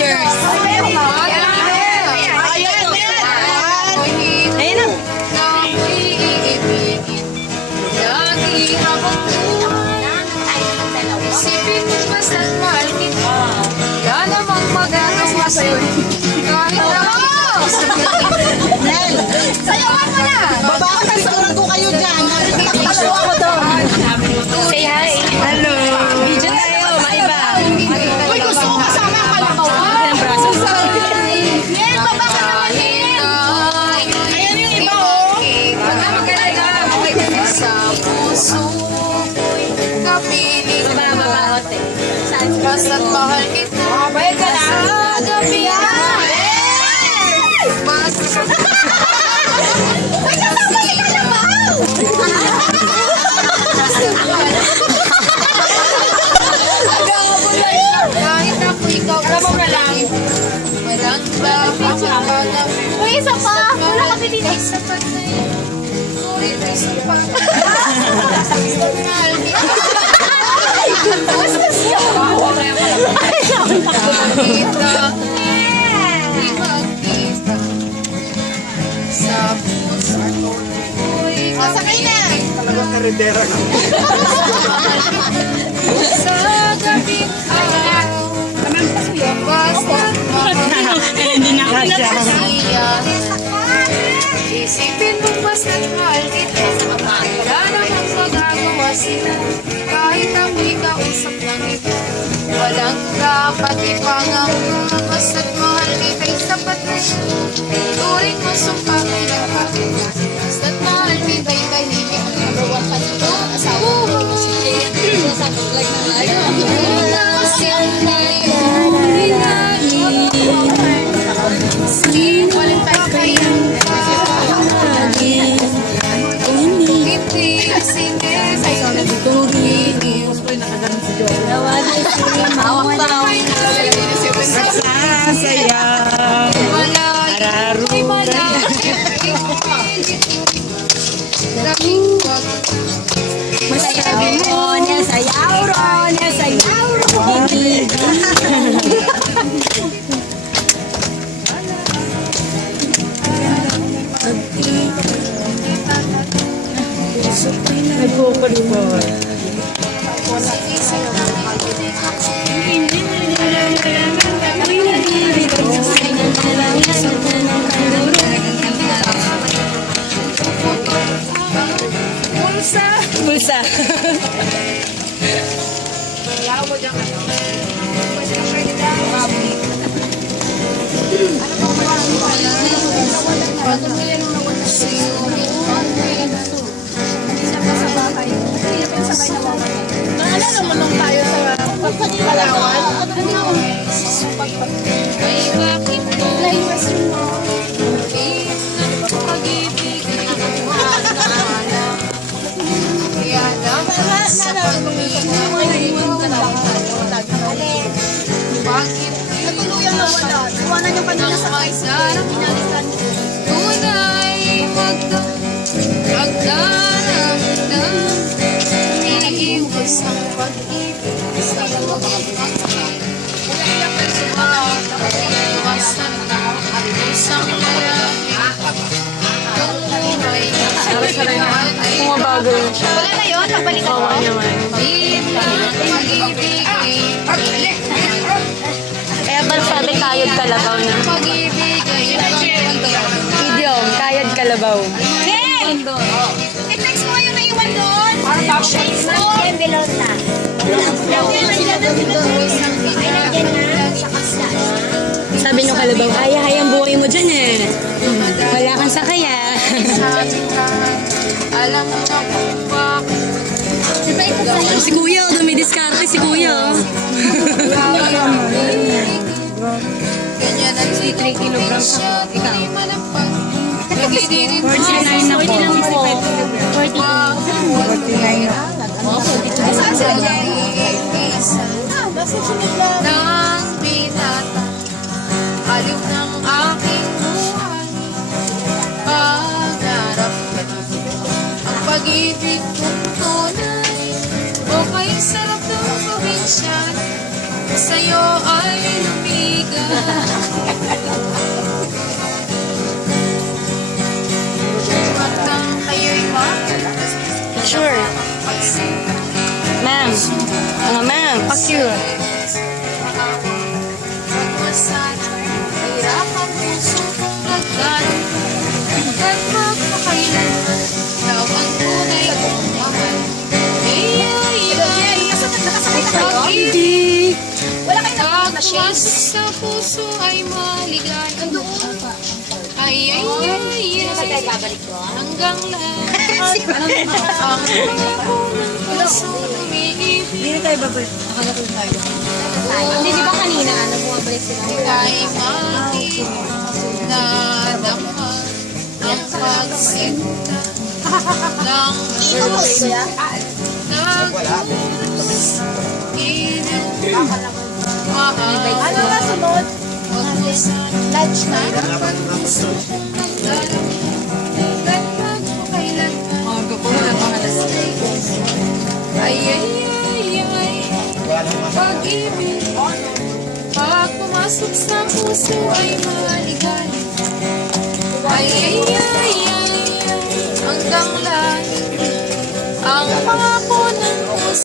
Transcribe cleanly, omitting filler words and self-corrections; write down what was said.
Avengers. Ayan na. Isipin mo basta't mahal kita. Wala namang magagawa sa'yo. Kahit Nel, sayawan mo na! baba ka ng sauran ko kayo dyan. Nakakasyo ako doon. Say hi! Hello. Video tayo, maiba. Uy, gusto ko kasama ang kalakawan. Ang braso. Nel, baba ka naman, Nel! Ayan yung iba, oh. Huwag na magkalaga. Sa puso ko'y kapiling Baba, ote. basta't mahal kita. Bayad ka na. Sa gabi basta Uy, kasama si Kalabaw! kahit ako ikaw Kalabaw na lang. walang papakalam. Uy, isa pa. Wala kami dito. Sapat na yun. Ngunit isa pa. Basta't mahal kita. Bastos yun. Kita di magkita sa puso ko'y Sakay na. sa gabing araw. Basta't mahal Hindi na ako siya. Isipin mo basta't mahal kita. Wala namang magagawa sila. Kahit ako'y kausap lang ito. Walang dapat ipangamba. Basta't mahal kita'y sapat na siya. Turing mo sumpang ilapat. Basta't mahal kita'y tahimik. Nagawa ka nito. Asawa ko si Jay. Sasakot lang na ngayon. Kasi ang mayroon natin. Hindi walang pagkayang hindi sinis ay tugigil. Hawak daw. Sasaya. Ay malaki. Daming wag. Masabi mo niya sayaw ron, niya sayaw ron. Nagkukulibot. Pulsa. Bulsa. Yaw mo dyan ano. Pwede na pwede na. Ano bang bago mo yan nawala sa'yo? Isa pa sa bahay. Hindi pa sa bahay nawala. Naalala mo nung tayo sa Palawan? Ay bakit mo laywasin mo? Pag-ibig ay nakakala. Kaya dapat sa pag-ibig bakit Natuluyan na wala. Iwanan yung kanina sa masarap tunay magdaramdam iniiwas ang pag-ibig sa lawag iwasan ang kusang lalaki Bumabago yun siya. wala na yun, nagbalikan Oo naman. pag-ibig Kaya ba sabi kayod kalabaw na? pag-ibig ay Idiom, kayod kalabaw. Nel! I-text mo yung naiwan doon. Text mo. Below na. Sabi nyo kalabaw, hayang buhay mo dyan eh. Wala kang sakaya. Alam mo na kung bakit Si kuya, dumidiskarte si kuya. ganyan ang 3 kilograms ako. Ikaw? 49 ako. 49 Saan sila dyan? Nang binata aliw ng aking buhay pangarap ang pag-ibig kong tunay o kay sarap ng probinsya sa'yo ay lumigaw Pagmasana, hirap ang puso kong nagdalo. Hanggat magpakailanman, ikaw ang tunay kong mahal. Pag-ibig, pagpumasok sa puso ay maligay. Ay, hanggang lahat. Ang pangako ng puso umiibig. Hindi na tayo babalik. Nakalako tayo. Hindi, di ba kanina, bumabalik sila? Ay makita na dama ang pagsinta ng puso. Nagpunos ilong mahal. Ano na sunod? Lunch na? Pagpuso nagdalaw. Hanggat magpakailanman. Maga po, wala pang alas. Ay, pag-ibig. Pag pumasok sa puso ay maligay. Ay,